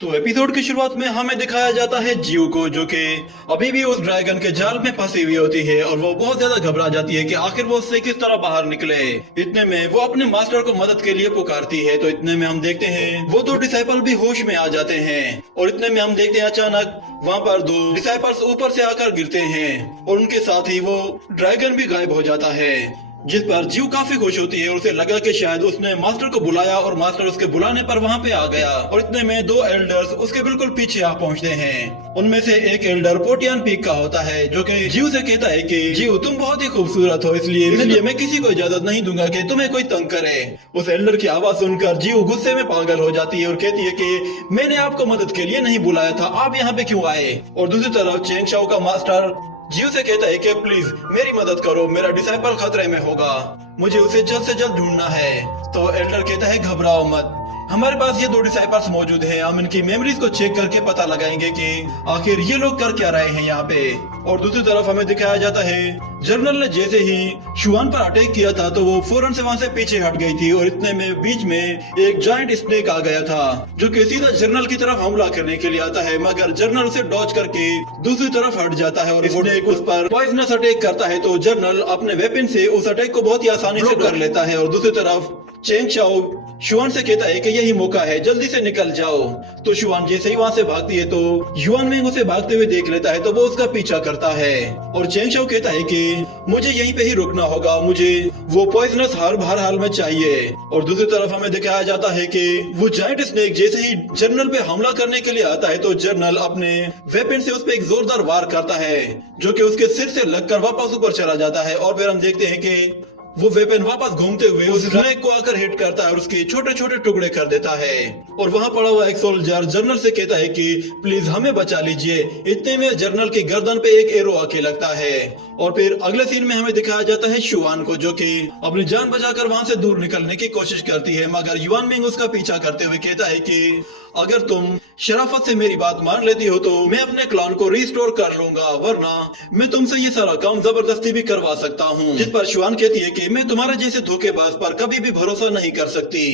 तो एपिसोड की शुरुआत में हमें दिखाया जाता है जियो को, जो कि अभी भी उस ड्रैगन के जाल में फंसी हुई होती है और वो बहुत ज्यादा घबरा जाती है कि आखिर वो उससे किस तरह बाहर निकले। इतने में वो अपने मास्टर को मदद के लिए पुकारती है। तो इतने में हम देखते हैं वो दो डिसाइपल भी होश में आ जाते हैं और इतने में हम देखते हैं अचानक वहाँ पर दो डिसाइपल्स ऊपर से आकर गिरते हैं और उनके साथ ही वो ड्रैगन भी गायब हो जाता है, जिस पर जीव काफी खुश होती है और उसे लगा कि शायद उसने मास्टर को बुलाया और मास्टर उसके बुलाने पर वहां पे आ गया। और इतने में दो एल्डर्स उसके बिल्कुल पीछे आ पहुंचते हैं। उनमें से एक एल्डर पोटियन पीक का होता है, जो कि जीव से कहता है कि जीव तुम बहुत ही खूबसूरत हो, इसलिए मैं किसी को इजाजत नहीं दूंगा कि तुम्हें कोई तंग करे। उस एल्डर की आवाज सुनकर जीव गुस्से में पागल हो जाती है और कहती है कि मैंने आपको मदद के लिए नहीं बुलाया था, आप यहाँ पे क्यों आए। और दूसरी तरफ चेंग शाओ का मास्टर जीव से कहता है कि प्लीज मेरी मदद करो, मेरा डिसाइपल खतरे में होगा, मुझे उसे जल्द से जल्द ढूंढना है। तो एल्डर कहता है घबराओ मत, हमारे पास ये दो डिसाइपल्स मौजूद हैं, हम इनकी मेमोरीज को चेक करके पता लगाएंगे कि आखिर ये लोग कर क्या रहे हैं यहाँ पे। और दूसरी तरफ हमें दिखाया जाता है जर्नल ने जैसे ही शुआन पर अटैक किया था तो वो फौरन से वहां से पीछे हट गई थी और इतने में बीच में एक जायंट स्नेक आ गया था, जो कि सीधा जर्नल की तरफ हमला करने के लिए आता है, मगर जर्नल उसे डॉज करके दूसरी तरफ हट जाता है और स्नेक उस पर पॉइजनस अटैक करता है। तो जर्नल अपने वेपन से उस अटैक को बहुत ही आसानी से कर लेता है। और दूसरी तरफ चेंग शाओ शुआन से कहता है कि यही मौका है, जल्दी से निकल जाओ। तो शुआन जैसे ही वहां से भागती है तो युआन मेंग उसे भागते हुए देख लेता है, तो वो उसका पीछा करता है और चेंग शाओ कहता है कि मुझे यहीं पे ही रुकना होगा, मुझे वो पॉइजनस हर्ब हर हाल में चाहिए। और दूसरी तरफ हमें दिखाया जाता है कि वो जायंट स्नेक जैसे ही जर्नल पे हमला करने के लिए आता है तो जर्नल अपने वेपन से उस पर एक जोरदार वार करता है, जो कि उसके सिर से लगकर वापस ऊपर चला जाता है। और फिर हम देखते हैं कि वो वेपन वापस घूमते हुए उस स्नेक को आकर हिट करता है और उसके छोटे छोटे टुकड़े कर देता है। और वहां पड़ा हुआ एक सोल्जर जर्नल से कहता है कि प्लीज हमें बचा लीजिए। इतने में जर्नल की गर्दन पे एक एरो आके लगता है। और फिर अगले सीन में हमें दिखाया जाता है शुआन को, जो कि अपनी जान बचाकर वहां से दूर निकलने की कोशिश करती है, मगर युआन मिंग उसका पीछा करते हुए कहता है कि अगर तुम शराफत से मेरी बात मान लेती हो तो मैं अपने क्लान को रिस्टोर कर लूंगा, वरना मैं तुमसे ये सारा काम जबरदस्ती भी करवा सकता हूँ। जिस पर शुआन कहती है कि मैं तुम्हारे जैसे धोखेबाज पर कभी भी भरोसा नहीं कर सकती।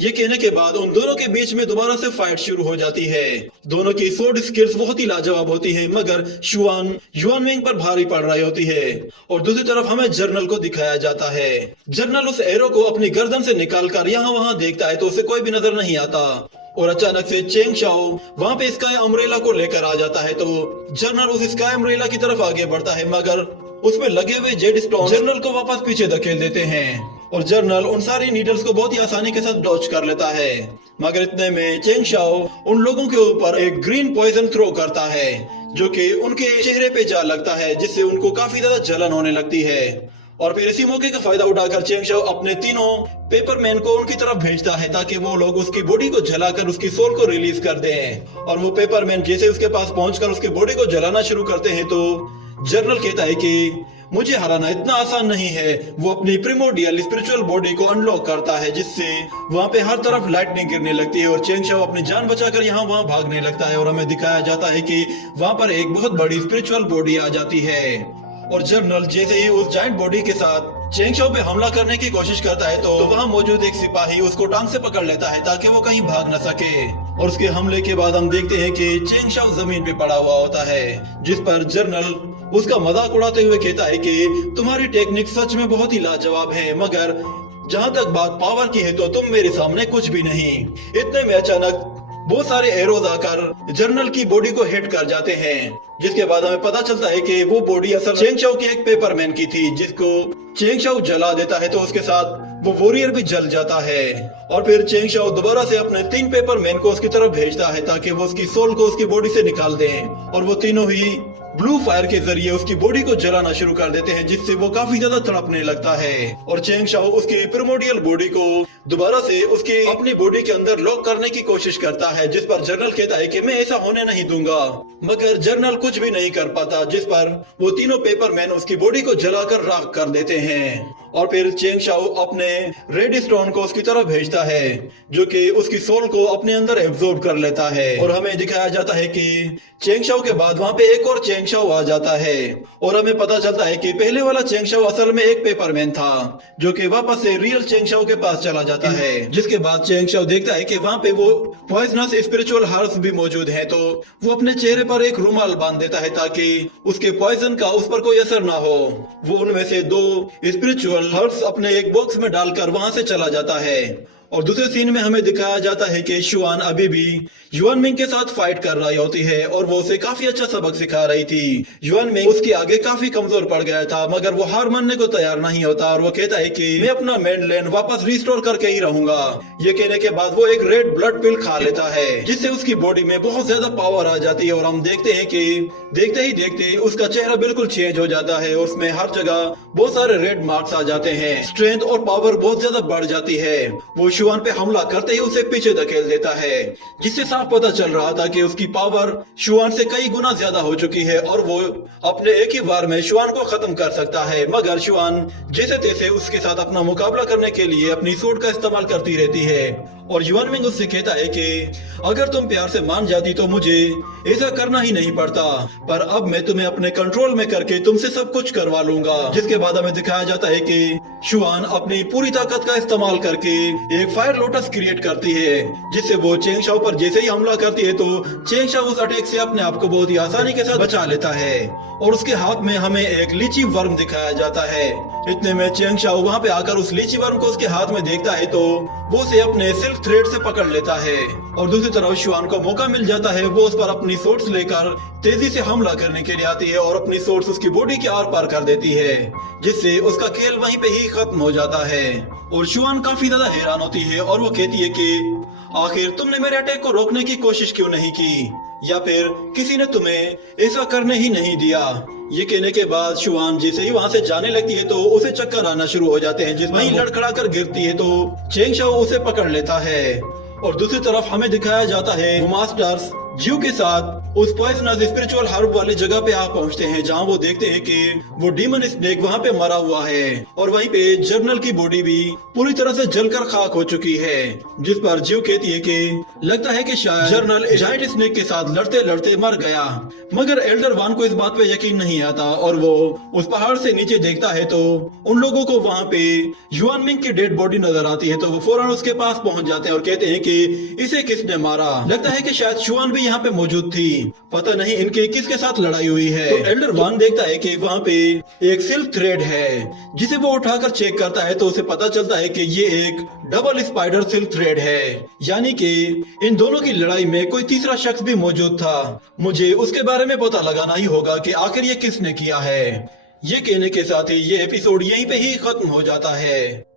ये कहने के बाद उन दोनों के बीच में दोबारा से फाइट शुरू हो जाती है। दोनों की स्वॉर्ड स्किल्स बहुत ही लाजवाब होती है, मगर शुआन युआन मिंग पर भारी पड़ रही होती है। और दूसरी तरफ हमें जर्नल को दिखाया जाता है। जर्नल उस एरो को अपनी गर्दन से निकालकर यहाँ वहाँ देखता है तो उसे कोई भी नजर नहीं आता। और अचानक से चेंग शाओ वहां पे स्काई अम्ब्रेला को लेकर आ जाता है, तो जर्नल उस स्काई अम्ब्रेला की तरफ आगे बढ़ता है, मगर उसमें लगे हुए जेड स्टोन जर्नल को वापस पीछे धकेल देते हैं और जर्नल उन सारी नीडल्स को बहुत ही आसानी के साथ डॉच कर लेता है। मगर इतने में चेंग शाओ उन लोगों के ऊपर एक ग्रीन पॉइजन थ्रो करता है, जो कि उनके चेहरे पे जा लगता है, जिससे उनको काफी ज्यादा जलन होने लगती है। और फिर इसी मौके का फायदा उठाकर चेंग शाओ अपने तीनों पेपरमैन को उनकी तरफ भेजता है ताकि वो लोग उसकी बॉडी को जलाकर उसकी सोल को रिलीज कर दें। और वो पेपरमैन जैसे उसके पास पहुंचकर उसकी बॉडी को जलाना शुरू करते हैं तो जर्नल कहता है कि मुझे हराना इतना आसान नहीं है। वो अपनी प्रिमोडियल स्पिरिचुअल बॉडी को अनलॉक करता है, जिससे वहां पे हर तरफ लाइटनिंग गिरने लगती है और चेंग शाओ अपनी जान बचाकर यहाँ वहां भागने लगता है। और हमें दिखाया जाता है कि वहां पर एक बहुत बड़ी स्पिरिचुअल बॉडी आ जाती है और जर्नल जैसे ही उस जायंट बॉडी के साथ चेंग शाओ पे हमला करने की कोशिश करता है तो वहां मौजूद एक सिपाही उसको टांग से पकड़ लेता है ताकि वो कहीं भाग न सके। और उसके हमले के बाद हम देखते हैं कि चेंग शाओ जमीन पे पड़ा हुआ होता है, जिस पर जर्नल उसका मजाक उड़ाते हुए कहता है कि तुम्हारी टेक्निक सच में बहुत ही लाजवाब है, मगर जहाँ तक बात पावर की है तो तुम मेरे सामने कुछ भी नहीं। इतने में अचानक बहुत सारे एरोज आकर जर्नल की बॉडी को हिट कर जाते हैं, जिसके बाद हमें पता चलता है कि वो बॉडी असल चेंग शाओ की एक पेपरमैन की थी, जिसको चेंग शाओ जला देता है तो उसके साथ वो वॉरियर भी जल जाता है। और फिर चेंग शाओ दोबारा से अपने 3 पेपरमैन को उसकी तरफ भेजता है ताकि वो उसकी सोल को उसकी बॉडी से निकाल दें। और वो तीनों ही ब्लू फायर के जरिए उसकी बॉडी को जलाना शुरू कर देते हैं, जिससे वो काफी ज्यादा तड़पने लगता है। और चेंग शाओ उसकी प्रिमोडियल बॉडी को दोबारा से उसकी अपनी बॉडी के अंदर लॉक करने की कोशिश करता है, जिस पर जर्नल कहता है कि मैं ऐसा होने नहीं दूंगा, मगर जर्नल कुछ भी नहीं कर पाता, जिस पर वो तीनों पेपरमैन उसकी बॉडी को जलाकर राख कर देते हैं। और फिर चेंग शाओ अपने रेड स्टोन को उसकी तरफ भेजता है, जो कि उसकी सोल को अपने अंदर एब्जॉर्ब कर लेता है। और हमें दिखाया जाता है कि चेंग शाओ के बाद वहाँ पे एक और चेंग शाओ आ जाता है, और हमें पता चलता है कि पहले वाला चेंग शाओ असल में एक पेपरमैन था, जो कि वापस से रियल चेंग शाओ के पास चला जाता है। जिसके बाद चेंग शाओ देखता है कि वहाँ पे वो पॉइजनस स्पिरिचुअल हर्ब्स भी मौजूद है, तो वो अपने चेहरे पर एक रुमाल बांध देता है ताकि उसके पॉइजन का उस पर कोई असर ना हो। वो उनमें से 2 स्पिरिचुअल हर्ब्स अपने एक बॉक्स में डालकर वहां से चला जाता है। और दूसरे सीन में हमें दिखाया जाता है कि शुआन अभी भी युआन मिंग के साथ फाइट कर रही होती है, और वो उसे काफी अच्छा सबक सिखा रही थी। युआन मिंग उसके आगे काफी कमजोर पड़ गया था, मगर वो हार मानने को तैयार नहीं होता, और वो कहता है कि मैं अपना मेनलैंड वापस रिस्टोर करके ही रहूंगा। ये कहने के बाद वो एक रेड ब्लड पिल खा लेता है, जिससे उसकी बॉडी में बहुत ज्यादा पावर आ जाती है, और हम देखते हैं कि देखते ही देखते उसका चेहरा बिल्कुल चेंज हो जाता है, और उसमें हर जगह बहुत सारे रेड मार्क्स आ जाते हैं। स्ट्रेंथ और पावर बहुत ज्यादा बढ़ जाती है। वो शुआन पे हमला करते ही उसे पीछे धकेल देता है, जिससे साफ पता चल रहा था कि उसकी पावर शुआन से कई गुना ज्यादा हो चुकी है, और वो अपने एक ही बार में शुआन को खत्म कर सकता है। मगर शुआन जैसे तैसे उसके साथ अपना मुकाबला करने के लिए अपनी सूट का इस्तेमाल करती रहती है, और युआन मिंग उससे कहता है कि अगर तुम प्यार से मान जाती तो मुझे ऐसा करना ही नहीं पड़ता, पर अब मैं तुम्हें अपने कंट्रोल में करके तुमसे सब कुछ करवा लूंगा। जिसके बाद हमें दिखाया जाता है कि शुआन अपनी पूरी ताकत का इस्तेमाल करके एक फायर लोटस क्रिएट करती है, जिससे वो चेंग शाओ पर जैसे ही हमला करती है तो चेंग शाओ उस अटैक से अपने आप को बहुत ही आसानी के साथ बचा लेता है, और उसके हाथ में हमें एक लीची वर्म दिखाया जाता है। इतने में चेंग शाओ वहाँ पे आकर उस लीची वर्म को उसके हाथ में देखता है, तो वो उसे अपने सिल्क थ्रेड से पकड़ लेता है, और दूसरी तरफ शुआन को मौका मिल जाता है। वो उस पर अपनी सोर्स लेकर तेजी से हमला करने के लिए आती है, और अपनी सोर्स उसकी बॉडी के आर पार कर देती है, जिससे उसका खेल वहीं पे ही खत्म हो जाता है। और शुआन काफी ज्यादा हैरान होती है, और वो कहती है कि आखिर तुमने मेरे अटैक को रोकने की कोशिश क्यों नहीं की, या फिर किसी ने तुम्हें ऐसा करने ही नहीं दिया। ये कहने के बाद शुआन जैसे ही वहां से जाने लगती है तो उसे चक्कर आना शुरू हो जाते हैं, जिसमें वहीं लड़खड़ा कर गिरती है, तो चेंग शाओ उसे पकड़ लेता है। और दूसरी तरफ हमें दिखाया जाता है वो मास्टर्स जियो के साथ उस पॉइजनस स्पिरिचुअल हर्ब वाली जगह पे आ पहुंचते हैं, जहां वो देखते हैं कि वो डीमन स्नेक वहां पे मरा हुआ है, और वहीं पे जर्नल की बॉडी भी पूरी तरह से जलकर खाक हो चुकी है। जिस पर जियो कहती है कि लगता है कि शायद जर्नल जायंट स्नेक के साथ लड़ते लड़ते मर गया। मगर एल्डर वान को इस बात पे यकीन नहीं आता, और वो उस पहाड़ से नीचे देखता है तो उन लोगों को वहाँ पे युआन मिंग की डेड बॉडी नजर आती है, तो वो फौरन उसके पास पहुंच जाते हैं और कहते हैं कि इसे किसने मारा। लगता है कि शायद शुआन भी यहाँ पे मौजूद थी, पता नहीं इनके किसके साथ लड़ाई हुई है। तो एल्डर वान देखता है कि वहाँ पे एक सिल्क थ्रेड है, जिसे वो उठाकर चेक करता है, तो उसे पता चलता है कि ये एक डबल स्पाइडर सिल्क थ्रेड है, यानी कि इन दोनों की लड़ाई में कोई तीसरा शख्स भी मौजूद था। मुझे उसके बारे में पता लगाना ही होगा कि आखिर ये किसने किया है। ये कहने के साथ ही ये एपिसोड यहीं पे ही खत्म हो जाता है।